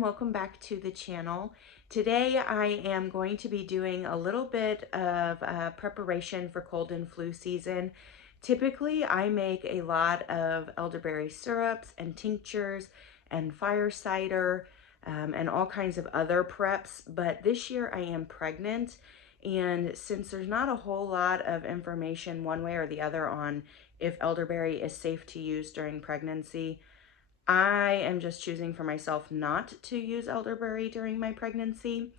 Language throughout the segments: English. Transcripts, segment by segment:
and welcome back to the channel. Today I am going to be doing a little bit of preparation for cold and flu season. Typically I make a lot of elderberry syrups and tinctures and fire cider and all kinds of other preps, but this year I am pregnant, and since there's not a whole lot of information one way or the other on if elderberry is safe to use during pregnancy, I am just choosing for myself not to use elderberry during my pregnancy.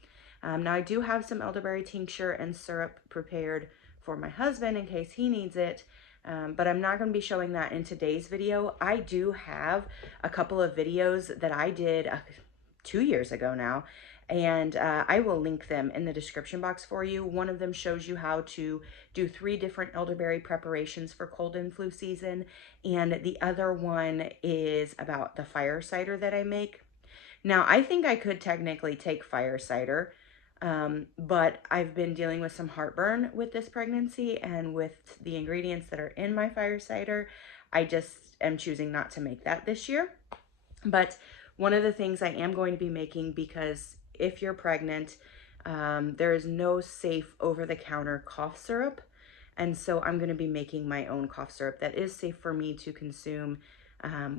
Now I do have some elderberry tincture and syrup prepared for my husband in case he needs it, but I'm not going to be showing that in today's video. I do have a couple of videos that I did 2 years ago now, and I will link them in the description box for you. One of them shows you how to do 3 different elderberry preparations for cold and flu season, and the other one is about the fire cider that I make. Now, I think I could technically take fire cider, but I've been dealing with some heartburn with this pregnancy, and with the ingredients that are in my fire cider, I just am choosing not to make that this year. But one of the things I am going to be making, because if you're pregnant, there is no safe over-the-counter cough syrup. And so I'm going to be making my own cough syrup that is safe for me to consume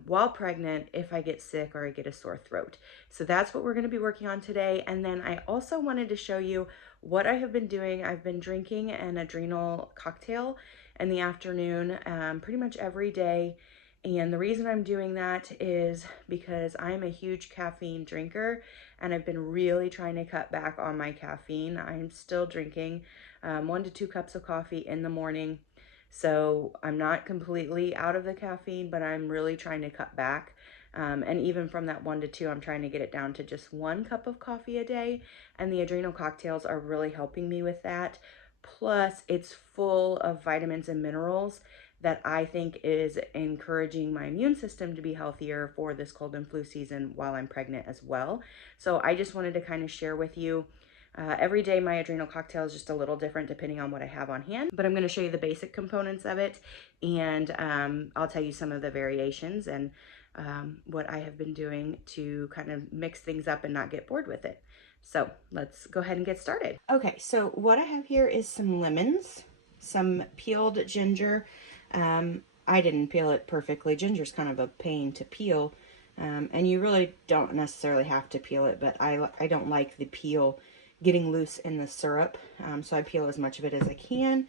while pregnant if I get sick or I get a sore throat. So that's what we're going to be working on today. And then I also wanted to show you what I have been doing. I've been drinking an adrenal cocktail in the afternoon pretty much every day. And the reason I'm doing that is because I'm a huge caffeine drinker, and I've been really trying to cut back on my caffeine. I'm still drinking 1 to 2 cups of coffee in the morning. So I'm not completely out of the caffeine, but I'm really trying to cut back. And even from that 1 to 2, I'm trying to get it down to just 1 cup of coffee a day. And the adrenal cocktails are really helping me with that. Plus, it's full of vitamins and minerals that I think is encouraging my immune system to be healthier for this cold and flu season while I'm pregnant as well. So I just wanted to kind of share with you. Every day my adrenal cocktail is just a little different depending on what I have on hand, but I'm going to show you the basic components of it, and I'll tell you some of the variations and what I have been doing to kind of mix things up and not get bored with it. So let's go ahead and get started. Okay, so what I have here is some lemons, some peeled ginger. I didn't peel it perfectly. Ginger's kind of a pain to peel, and you really don't necessarily have to peel it, but I don't like the peel getting loose in the syrup, so I peel as much of it as I can,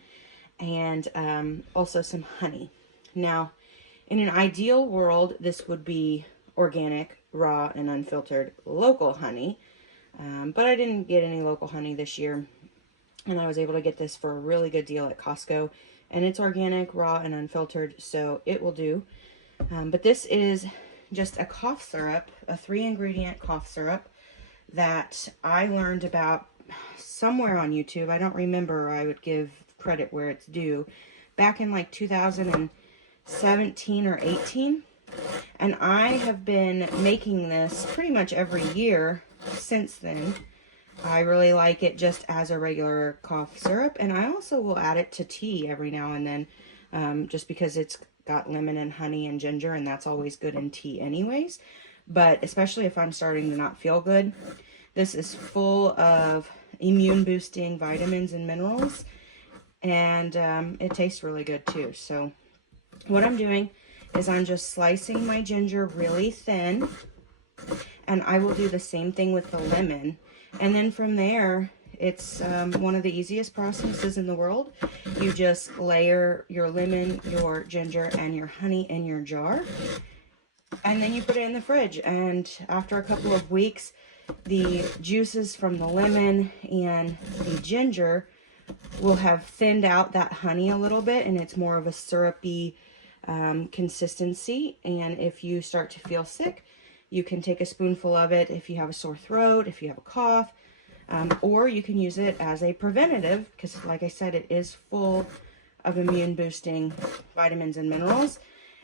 and also some honey. Now, in an ideal world, this would be organic, raw, and unfiltered local honey, but I didn't get any local honey this year, and I was able to get this for a really good deal at Costco. And it's organic, raw, and unfiltered, so it will do. But this is just a cough syrup, a 3-ingredient cough syrup that I learned about somewhere on YouTube. I don't remember. I would give credit where it's due. Back in like 2017 or 18. And I have been making this pretty much every year since then. I really like it just as a regular cough syrup, and I also will add it to tea every now and then, just because it's got lemon and honey and ginger, and that's always good in tea anyways. But especially if I'm starting to not feel good, this is full of immune boosting vitamins and minerals, and it tastes really good too. So what I'm doing is I'm just slicing my ginger really thin, and I will do the same thing with the lemon. And then from there, it's one of the easiest processes in the world. You just layer your lemon, your ginger, and your honey in your jar. And then you put it in the fridge. And after a couple of weeks, the juices from the lemon and the ginger will have thinned out that honey a little bit. And it's more of a syrupy consistency. And if you start to feel sick, you can take a spoonful of it if you have a sore throat, if you have a cough, or you can use it as a preventative, because like I said, it is full of immune boosting vitamins and minerals.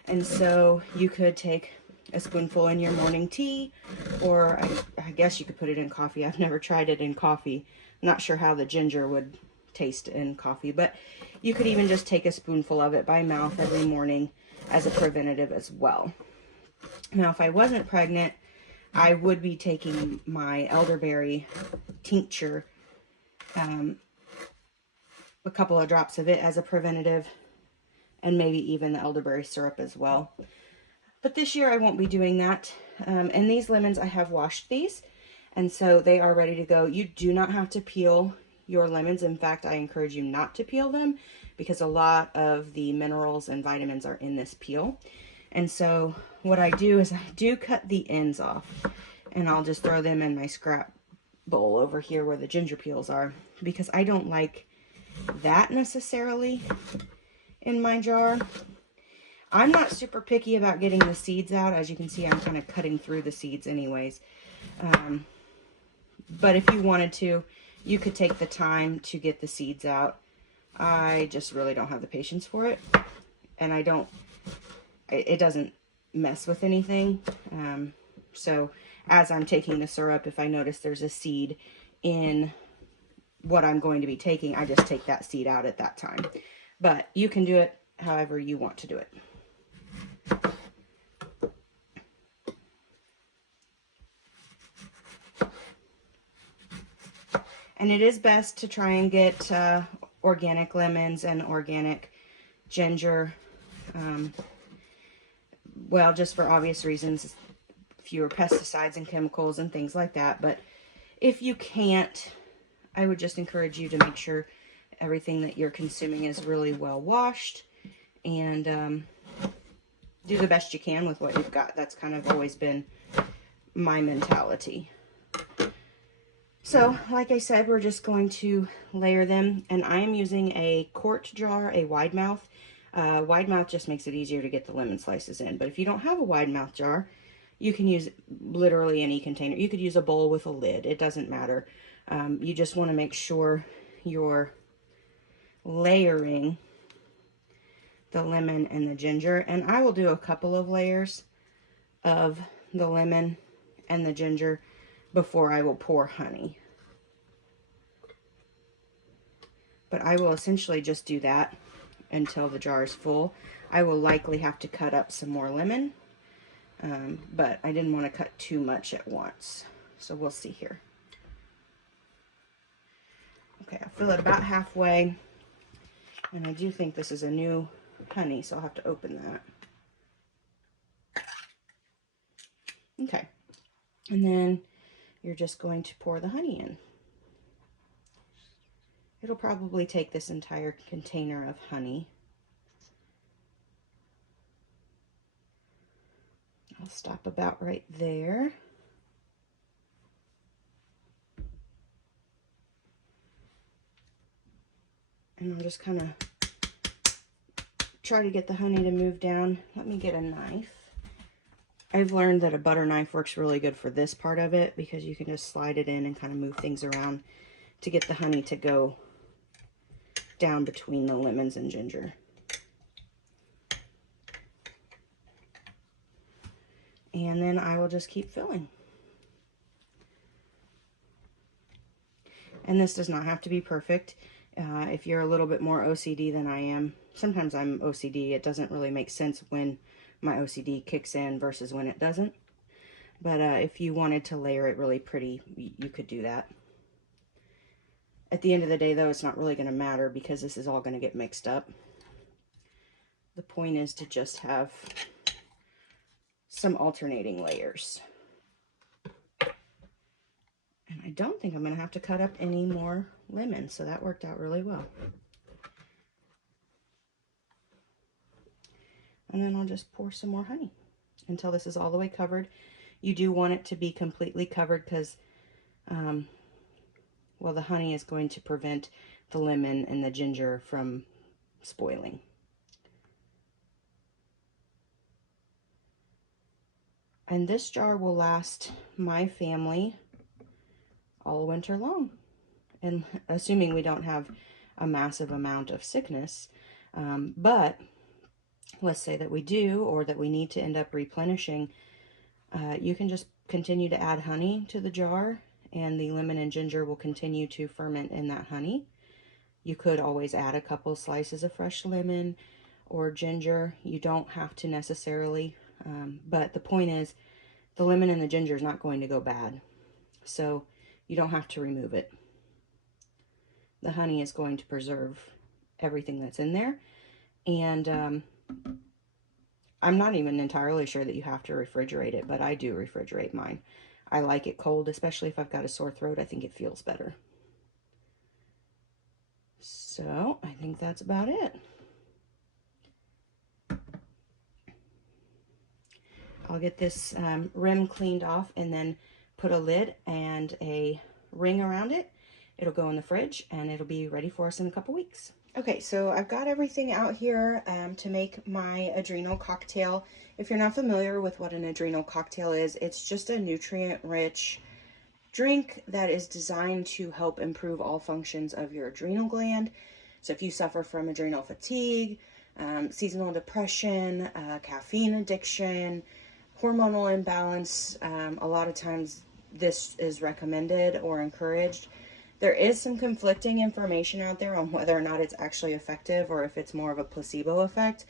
And so you could take a spoonful in your morning tea, or I guess you could put it in coffee. I've never tried it in coffee. I'm not sure how the ginger would taste in coffee, but you could even just take a spoonful of it by mouth every morning as a preventative as well. Now, if I wasn't pregnant, I would be taking my elderberry tincture, a couple of drops of it as a preventative, and maybe even the elderberry syrup as well. But this year I won't be doing that. And these lemons, I have washed these, and so they are ready to go. You do not have to peel your lemons. In fact, I encourage you not to peel them because a lot of the minerals and vitamins are in this peel. And so what I do is I do cut the ends off, and I'll just throw them in my scrap bowl over here where the ginger peels are, because I don't like that necessarily in my jar. I'm not super picky about getting the seeds out. As you can see, I'm kind of cutting through the seeds anyways. But if you wanted to, you could take the time to get the seeds out. I just really don't have the patience for it. And it doesn't mess with anything. So as I'm taking the syrup, if I notice there's a seed in what I'm going to be taking, I just take that seed out at that time. But you can do it however you want to do it. And it is best to try and get organic lemons and organic ginger. Well, just for obvious reasons, fewer pesticides and chemicals and things like that. But if you can't, I would just encourage you to make sure everything that you're consuming is really well washed, and do the best you can with what you've got. That's kind of always been my mentality. So, like I said, we're just going to layer them, and I am using a quart jar, a wide mouth. Wide mouth just makes it easier to get the lemon slices in, but if you don't have a wide mouth jar, you can use literally any container. You could use a bowl with a lid. It doesn't matter. You just want to make sure you're layering the lemon and the ginger, and I will do a couple of layers of the lemon and the ginger before I will pour honey. But I will essentially just do that until the jar is full. I will likely have to cut up some more lemon, but I didn't want to cut too much at once. So we'll see here. Okay, I'll fill it about halfway, and I do think this is a new honey, so I'll have to open that. Okay, and then you're just going to pour the honey in. It'll probably take this entire container of honey. I'll stop about right there. And I'll just kind of try to get the honey to move down. Let me get a knife. I've learned that a butter knife works really good for this part of it, because you can just slide it in and kind of move things around to get the honey to go down between the lemons and ginger. And then I will just keep filling. And this does not have to be perfect. If you're a little bit more OCD than I am, sometimes I'm OCD. It doesn't really make sense when my OCD kicks in versus when it doesn't. But if you wanted to layer it really pretty, you could do that. At the end of the day, though, it's not really going to matter because this is all going to get mixed up. The point is to just have some alternating layers. And I don't think I'm going to have to cut up any more lemon, so that worked out really well. And then I'll just pour some more honey until this is all the way covered. You do want it to be completely covered because, well, the honey is going to prevent the lemon and the ginger from spoiling. And this jar will last my family all winter long. And assuming we don't have a massive amount of sickness, but let's say that we do, or that we need to end up replenishing, you can just continue to add honey to the jar, and the lemon and ginger will continue to ferment in that honey. You could always add a couple slices of fresh lemon or ginger. You don't have to necessarily, but the point is the lemon and the ginger is not going to go bad. So you don't have to remove it. The honey is going to preserve everything that's in there. And I'm not even entirely sure that you have to refrigerate it, but I do refrigerate mine. I like it cold, especially if I've got a sore throat. I think it feels better. So I think that's about it. I'll get this rim cleaned off and then put a lid and a ring around it. It'll go in the fridge and it'll be ready for us in a couple weeks. Okay, so I've got everything out here to make my adrenal cocktail. If you're not familiar with what an adrenal cocktail is, it's just a nutrient-rich drink that is designed to help improve all functions of your adrenal gland. So if you suffer from adrenal fatigue, seasonal depression, caffeine addiction, hormonal imbalance, a lot of times this is recommended or encouraged. There is some conflicting information out there on whether or not it's actually effective or if it's more of a placebo effect.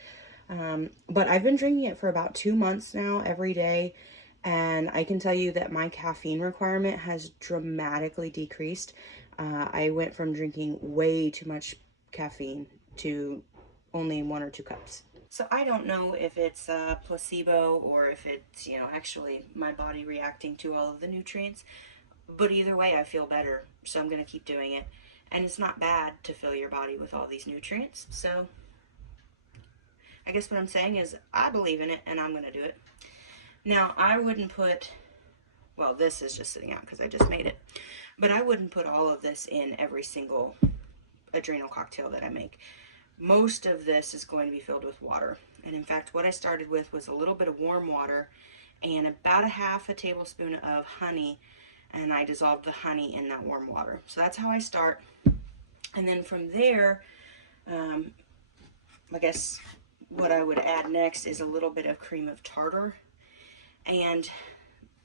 But I've been drinking it for about 2 months now, every day. And I can tell you that my caffeine requirement has dramatically decreased. I went from drinking way too much caffeine to only 1 or 2 cups. So I don't know if it's a placebo or if it's, you know, actually my body reacting to all of the nutrients. But either way, I feel better, so I'm going to keep doing it. And it's not bad to fill your body with all these nutrients. So I guess what I'm saying is I believe in it, and I'm going to do it. Now, I wouldn't put, well, this is just sitting out because I just made it. But I wouldn't put all of this in every single adrenal cocktail that I make. Most of this is going to be filled with water. And in fact, what I started with was a little bit of warm water and about 1/2 tablespoon of honey. And I dissolved the honey in that warm water. So that's how I start. And then from there, I guess what I would add next is a little bit of cream of tartar. And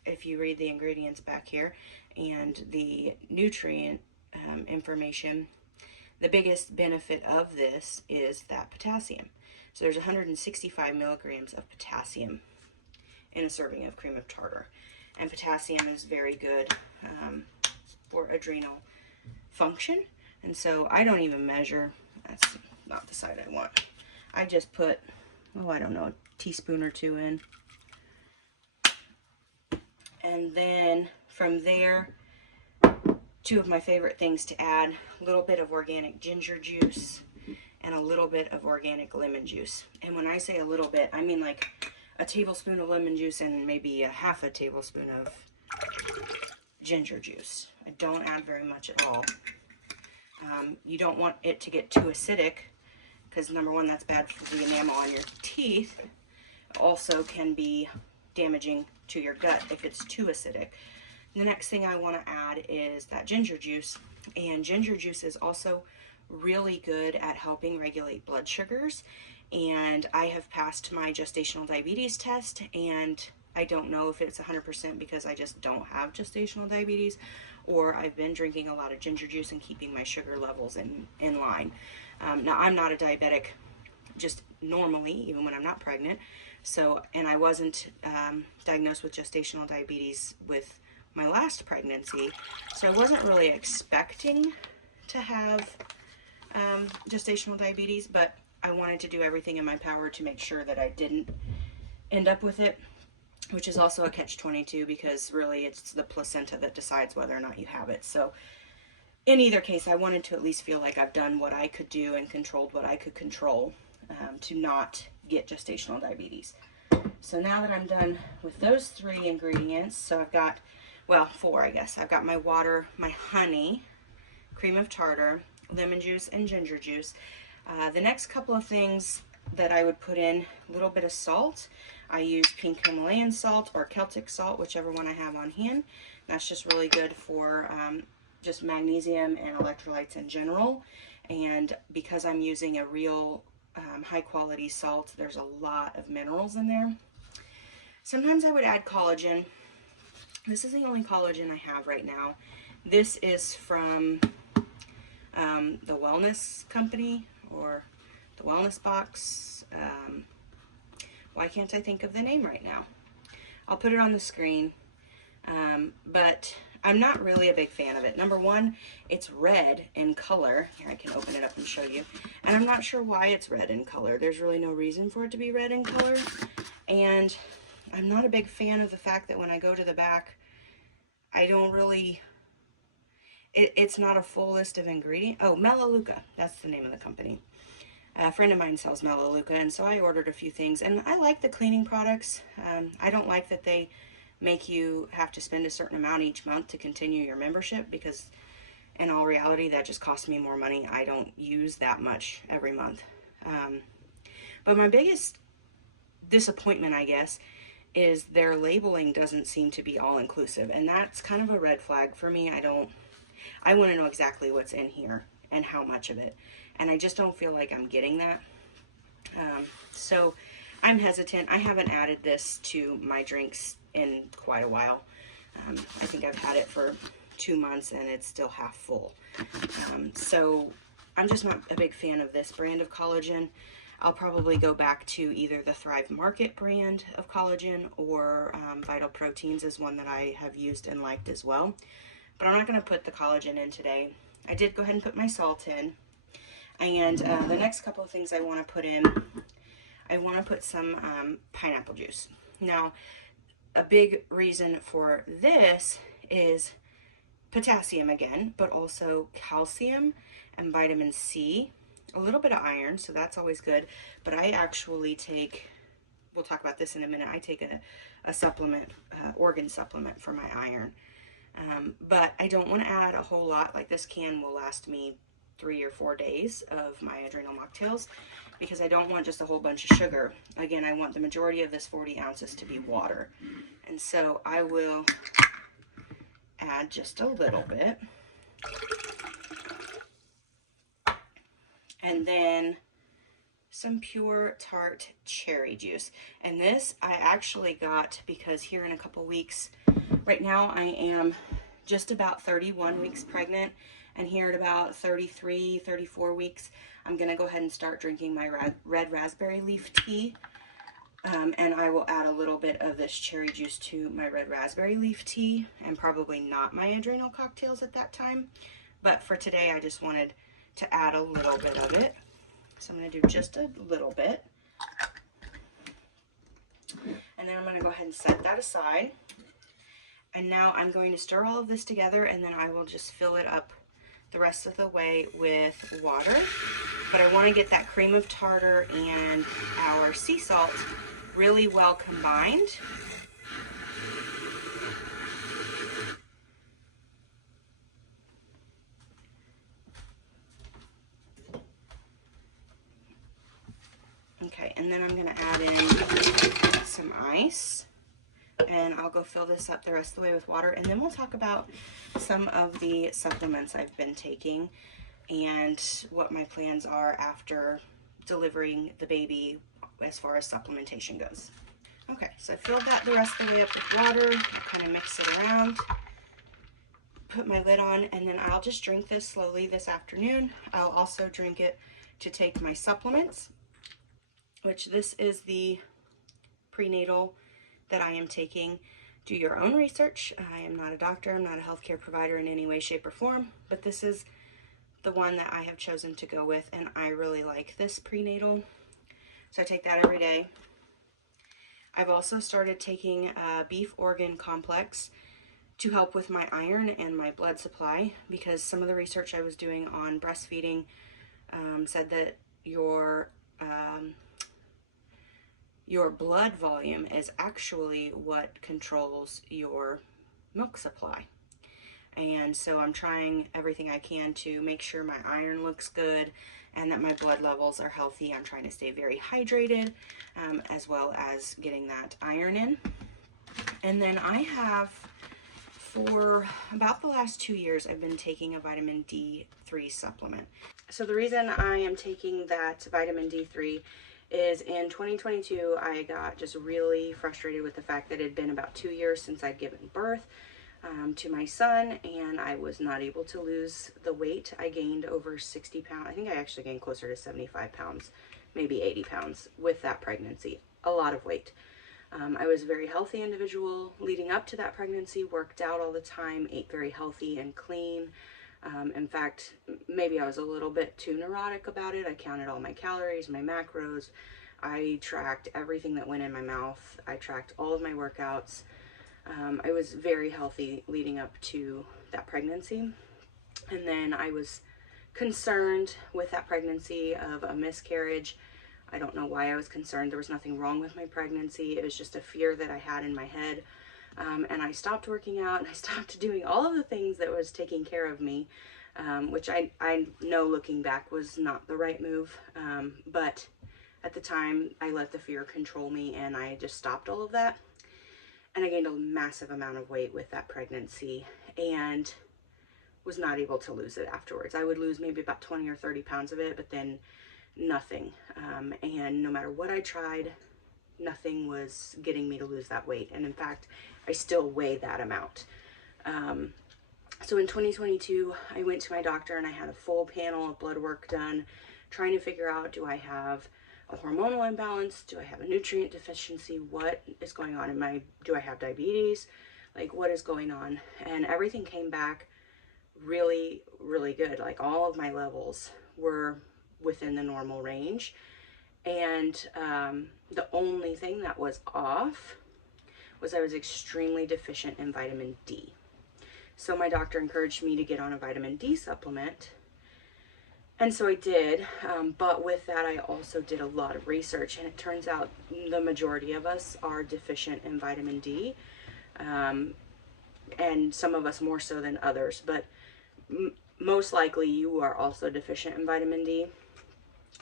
if you read the ingredients back here and the nutrient information, the biggest benefit of this is that potassium. So there's 165 milligrams of potassium in a serving of cream of tartar. And potassium is very good for adrenal function. And so I don't even measure. That's not the side I want. I just put, oh, I don't know, a teaspoon or 2 in. And then from there, 2 of my favorite things to add, a little bit of organic ginger juice and a little bit of organic lemon juice. And when I say a little bit, I mean like a tablespoon of lemon juice and maybe 1/2 tablespoon of ginger juice. I don't add very much at all. You don't want it to get too acidic because number one, that's bad for the enamel on your teeth. It also can be damaging to your gut if it's too acidic. The next thing I want to add is that ginger juice. And ginger juice is also really good at helping regulate blood sugars. And I have passed my gestational diabetes test, and I don't know if it's 100% because I just don't have gestational diabetes, or I've been drinking a lot of ginger juice and keeping my sugar levels in line. Now, I'm not a diabetic just normally, even when I'm not pregnant. So, and I wasn't diagnosed with gestational diabetes with my last pregnancy. So I wasn't really expecting to have gestational diabetes, but I wanted to do everything in my power to make sure that I didn't end up with it, which is also a catch-22 because really it's the placenta that decides whether or not you have it. So in either case, I wanted to at least feel like I've done what I could do and controlled what I could control to not get gestational diabetes. So now that I'm done with those 3 ingredients, so I've got, well, 4 I guess. I've got my water, my honey, cream of tartar, lemon juice, and ginger juice. The next couple of things that I would put in, a little bit of salt. I use pink Himalayan salt or Celtic salt, whichever one I have on hand. That's just really good for just magnesium and electrolytes in general. And because I'm using a real high quality salt, there's a lot of minerals in there. Sometimes I would add collagen. This is the only collagen I have right now. This is from the Wellness Company or the Wellness Box. Why can't I think of the name right now? I'll put it on the screen, but I'm not really a big fan of it. Number one, it's red in color. Here, I can open it up and show you. And I'm not sure why it's red in color. There's really no reason for it to be red in color. And I'm not a big fan of the fact that when I go to the back, I don't really, it's not a full list of ingredients. Oh, Melaleuca, that's the name of the company. A friend of mine sells Melaleuca, and so I ordered a few things, and I like the cleaning products. I don't like that they make you have to spend a certain amount each month to continue your membership, because in all reality that just costs me more money. I don't use that much every month. But my biggest disappointment, I guess, is their labeling doesn't seem to be all inclusive, and that's kind of a red flag for me. I want to know exactly what's in here and how much of it, and I just don't feel like I'm getting that. So I'm hesitant. I haven't added this to my drinks in quite a while. I think I've had it for 2 months and it's still half full. So I'm just not a big fan of this brand of collagen. I'll probably go back to either the Thrive Market brand of collagen, or Vital Proteins is one that I have used and liked as well. But I'm not going to put the collagen in today. I did go ahead and put my salt in. And the next couple of things I want to put in, I want to put some pineapple juice. Now, a big reason for this is potassium again, but also calcium and vitamin C, a little bit of iron, so that's always good. But I actually take, we'll talk about this in a minute, I take a supplement, organ supplement for my iron. But I don't want to add a whole lot. Like, this can will last me 3 or 4 days of my adrenal mocktails, because I don't want just a whole bunch of sugar. Again, I want the majority of this 40 ounces to be water. And so I will add just a little bit. And then some pure tart cherry juice. And this I actually got because here in a couple weeks, right now I am just about 31 weeks pregnant, and here at about 33, 34 weeks, I'm gonna go ahead and start drinking my red raspberry leaf tea. And I will add a little bit of this cherry juice to my red raspberry leaf tea, and probably not my adrenal cocktails at that time. But for today, I just wanted to add a little bit of it. So I'm gonna do just a little bit. And then I'm gonna go ahead and set that aside. And now I'm going to stir all of this together, and then I will just fill it up the rest of the way with water. But I want to get that cream of tartar and our sea salt really well combined. Okay, and then I'm going to add in some ice, and I'll go fill this up the rest of the way with water, and then we'll talk about some of the supplements I've been taking and what my plans are after delivering the baby as far as supplementation goes. Okay, so I filled that the rest of the way up with water. I'll kind of mix it around, put my lid on, and then I'll just drink this slowly this afternoon. I'll also drink it to take my supplements, which this is the prenatal that I am taking. Do your own research. I am not a doctor. I'm not a healthcare provider in any way, shape, or form, but this is the one that I have chosen to go with, and I really like this prenatal. So I take that every day. I've also started taking a beef organ complex to help with my iron and my blood supply, because some of the research I was doing on breastfeeding said that your blood volume is actually what controls your milk supply. And so I'm trying everything I can to make sure my iron looks good and that my blood levels are healthy. I'm trying to stay very hydrated, as well as getting that iron in. And then I have, for about the last 2 years, I've been taking a vitamin D3 supplement. So the reason I am taking that vitamin D3 is in 2022, I got just really frustrated with the fact that it had been about 2 years since I'd given birth to my son, and I was not able to lose the weight. I gained over 60 pounds. I think I actually gained closer to 75 pounds, maybe 80 pounds with that pregnancy. A lot of weight. I was a very healthy individual leading up to that pregnancy, worked out all the time, ate very healthy and clean. In fact, maybe I was a little bit too neurotic about it. I counted all my calories, my macros. I tracked everything that went in my mouth. I tracked all of my workouts. I was very healthy leading up to that pregnancy. And then I was concerned with that pregnancy of a miscarriage. I don't know why I was concerned. There was nothing wrong with my pregnancy. It was just a fear that I had in my head. And I stopped working out and I stopped doing all of the things that was taking care of me, which I know looking back was not the right move. But at the time I let the fear control me and I just stopped all of that. And I gained a massive amount of weight with that pregnancy and was not able to lose it afterwards. I would lose maybe about 20 or 30 pounds of it, but then nothing. And no matter what I tried, nothing was getting me to lose that weight. And in fact, I still weigh that amount. So in 2022, I went to my doctor and I had a full panel of blood work done, trying to figure out, do I have a hormonal imbalance? Do I have a nutrient deficiency? What is going on in do I have diabetes? Like, what is going on? And everything came back really, really good. Like, all of my levels were within the normal range. And the only thing that was off was I was extremely deficient in vitamin D. So my doctor encouraged me to get on a vitamin D supplement. And so I did, but with that I also did a lot of research, and it turns out the majority of us are deficient in vitamin D, and some of us more so than others, but most likely you are also deficient in vitamin D.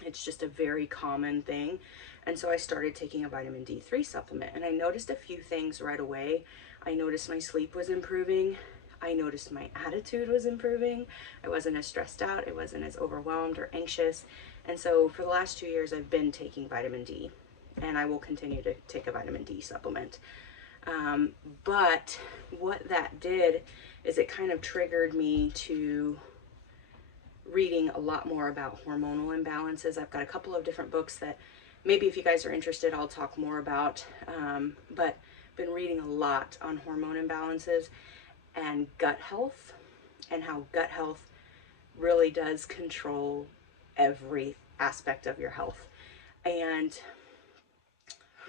It's just a very common thing. And so I started taking a vitamin D3 supplement, and I noticed a few things right away. I noticed my sleep was improving. I noticed my attitude was improving. I wasn't as stressed out. I wasn't as overwhelmed or anxious. And so for the last 2 years, I've been taking vitamin D, and I will continue to take a vitamin D supplement. But what that did is it kind of triggered me to reading a lot more about hormonal imbalances. I've got a couple of different books that maybe if you guys are interested, I'll talk more about, but been reading a lot on hormone imbalances and gut health, and how gut health really does control every aspect of your health. And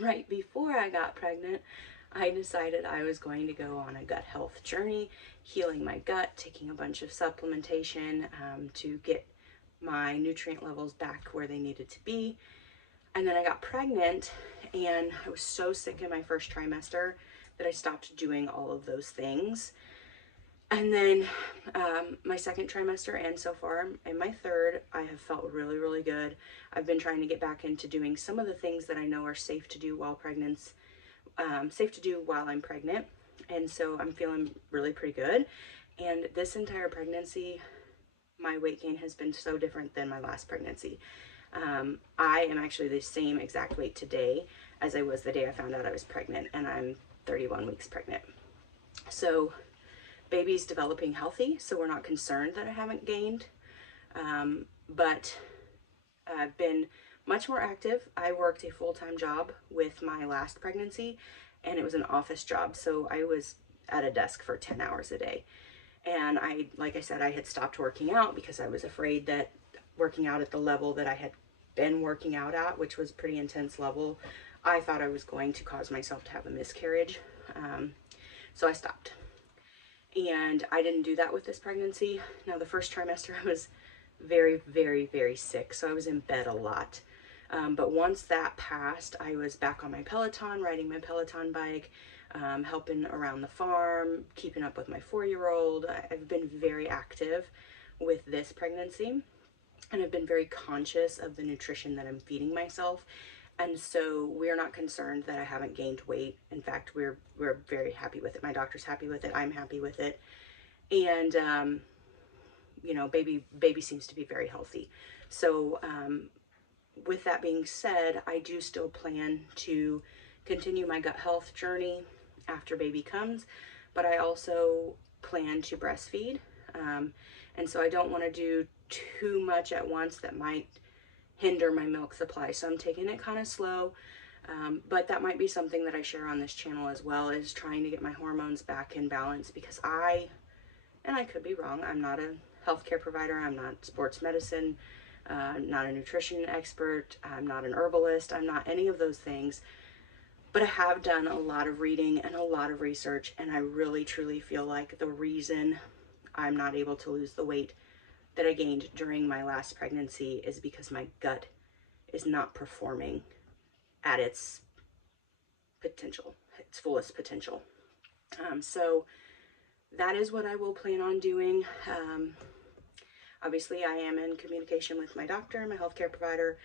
right before I got pregnant, I decided I was going to go on a gut health journey, healing my gut, taking a bunch of supplementation to get my nutrient levels back where they needed to be. And then I got pregnant, and I was so sick in my first trimester that I stopped doing all of those things. And then my second trimester, and so far in my third, I have felt really, really good. I've been trying to get back into doing some of the things that I know are safe to do while I'm pregnant. And so I'm feeling really pretty good. And this entire pregnancy, my weight gain has been so different than my last pregnancy. I am actually the same exact weight today as I was the day I found out I was pregnant, and I'm 31 weeks pregnant. So baby's developing healthy, so we're not concerned that I haven't gained. But I've been much more active. I worked a full-time job with my last pregnancy, and it was an office job, so I was at a desk for 10 hours a day. And like I said, I had stopped working out because I was afraid that working out at the level that I had been working out at, which was a pretty intense level, I thought I was going to cause myself to have a miscarriage. So I stopped. And I didn't do that with this pregnancy. Now, the first trimester, I was very, very, very sick, so I was in bed a lot. But once that passed, I was back on my Peloton, riding my Peloton bike, helping around the farm, keeping up with my 4-year-old. I've been very active with this pregnancy, and I've been very conscious of the nutrition that I'm feeding myself. And so we're not concerned that I haven't gained weight. In fact, we're very happy with it. My doctor's happy with it. I'm happy with it. And, you know, baby seems to be very healthy. So, with that being said, I do still plan to continue my gut health journey after baby comes, but I also plan to breastfeed. And so I don't want to do too much at once that might hinder my milk supply. So I'm taking it kind of slow. But that might be something that I share on this channel as well, is trying to get my hormones back in balance, because and I could be wrong, I'm not a healthcare provider, I'm not sports medicine, I'm not a nutrition expert, I'm not an herbalist, I'm not any of those things, but I have done a lot of reading and a lot of research, and I really truly feel like the reason I'm not able to lose the weight that I gained during my last pregnancy is because my gut is not performing at its potential, its fullest potential. So that is what I will plan on doing. Obviously, I am in communication with my doctor, my healthcare provider,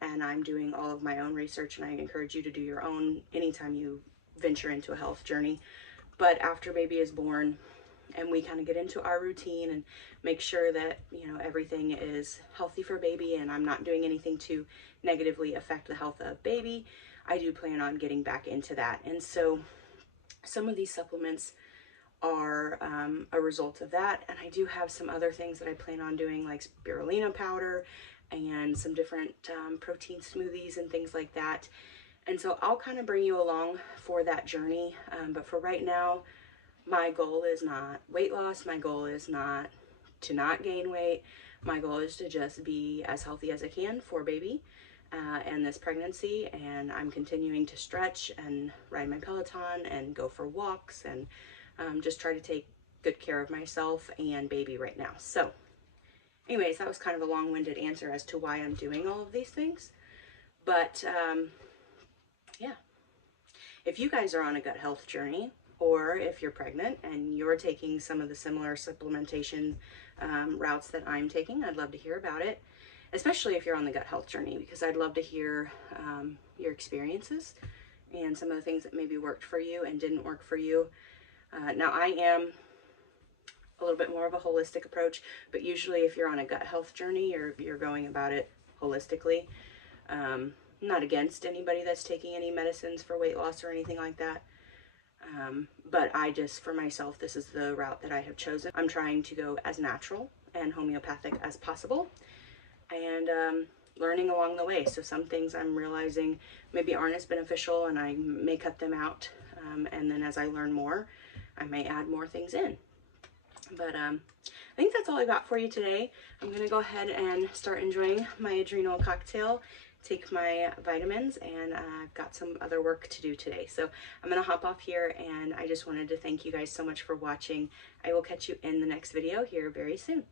and I'm doing all of my own research, and I encourage you to do your own anytime you venture into a health journey. But after baby is born and we kind of get into our routine and make sure that, you know, everything is healthy for baby and I'm not doing anything to negatively affect the health of baby, I do plan on getting back into that. And so some of these supplements are a result of that, and I do have some other things that I plan on doing, like spirulina powder and some different protein smoothies and things like that. And so I'll kind of bring you along for that journey, but for right now, my goal is not weight loss, my goal is not to not gain weight, my goal is to just be as healthy as I can for baby and this pregnancy. And I'm continuing to stretch and ride my Peloton and go for walks and just try to take good care of myself and baby right now. So anyways, that was kind of a long-winded answer as to why I'm doing all of these things. But yeah, if you guys are on a gut health journey, or if you're pregnant and you're taking some of the similar supplementation routes that I'm taking, I'd love to hear about it, especially if you're on the gut health journey, because I'd love to hear your experiences and some of the things that maybe worked for you and didn't work for you. Now, I am a little bit more of a holistic approach, but usually if you're on a gut health journey, you're going about it holistically. Not against anybody that's taking any medicines for weight loss or anything like that. But I just, for myself, this is the route that I have chosen. I'm trying to go as natural and homeopathic as possible, and learning along the way. So some things I'm realizing maybe aren't as beneficial, and I may cut them out. And then as I learn more, I may add more things in. But I think that's all I got for you today. I'm going to go ahead and start enjoying my adrenal cocktail, take my vitamins, and I've got some other work to do today. So I'm going to hop off here, and I just wanted to thank you guys so much for watching. I will catch you in the next video here very soon.